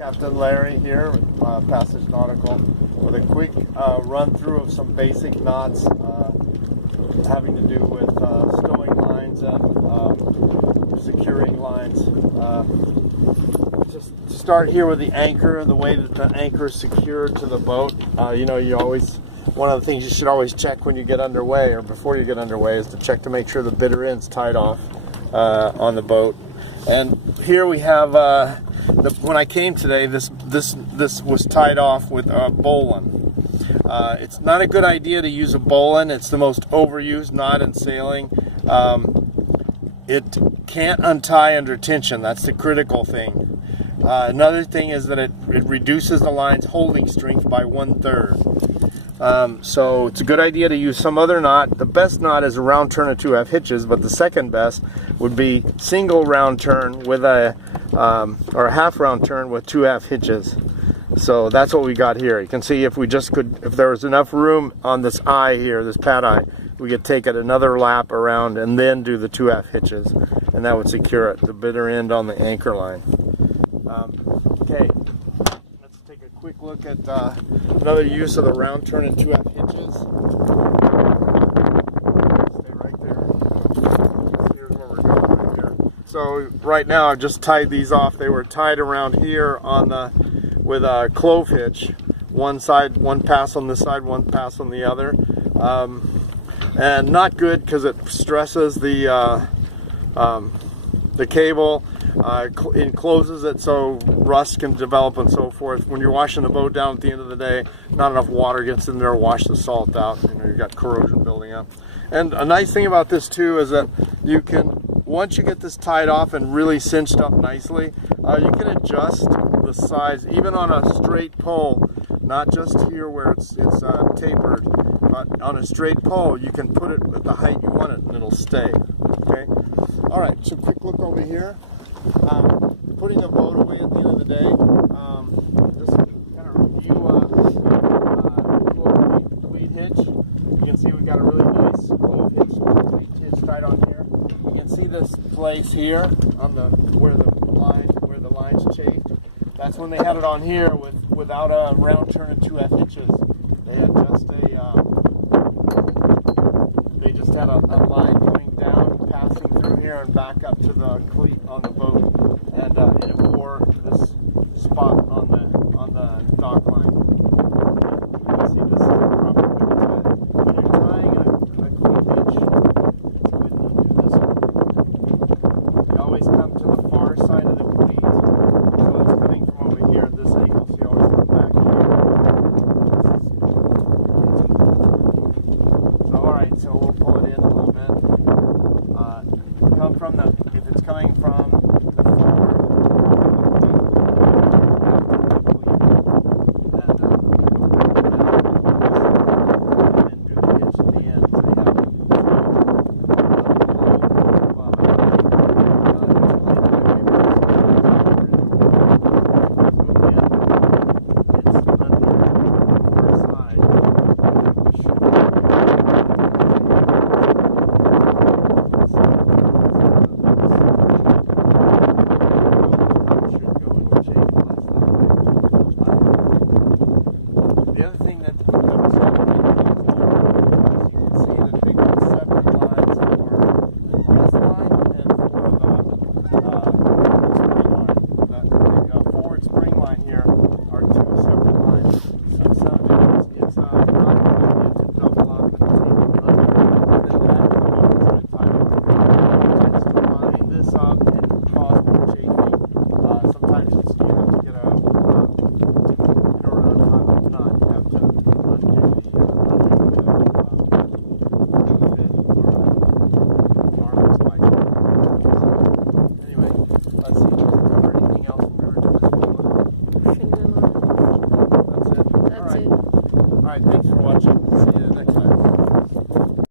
Captain Larry here with Passage Nautical with a quick run through of some basic knots having to do with stowing lines and securing lines. Just start here with the anchor and the way that the anchor is secured to the boat. One of the things you should always check when you get underway or before you get underway is to check to make sure the bitter end's tied off on the boat. And here we have when I came today, this was tied off with a bowline. It's not a good idea to use a bowline. It's the most overused knot in sailing. It can't untie under tension. That's the critical thing. Another thing is that it reduces the line's holding strength by 1/3. So it's a good idea to use some other knot. The best knot is a round turn of 2/2 hitches, but the second best would be single round turn with a or a half round turn with 2/2 hitches. So that's what we got here. You can see if there was enough room on this eye here, this pad eye, we could take it another lap around and then do the 2/2 hitches, and that would secure it, the bitter end on the anchor line. Okay, let's take a quick look at another use of the round turn and 2/2 hitches. Stay right there. Here's where we're going right here. So right now I've just tied these off. They were tied around here with a clove hitch. One side, one pass on this side, one pass on the other. And not good because it stresses the cable. Encloses it so rust can develop and so forth. When you're washing the boat down at the end of the day, not enough water gets in there to wash the salt out. You've got corrosion building up. And a nice thing about this too is that you can, once you get this tied off and really cinched up nicely, you can adjust the size even on a straight pole, not just here where it's tapered, but on a straight pole you can put it at the height you want it and it'll stay. Okay. All right. So quick look over here. Putting the boat away at the end of the day, just kind of review cleat hitch. You can see we've got a really nice clove hitch tied on here. You can see this place here on where the line's chafed. That's when they had it on here without a round turn and 2/2 hitches. They had just had a line coming down, passing through here and back up to the cleat on the boat, and it bore this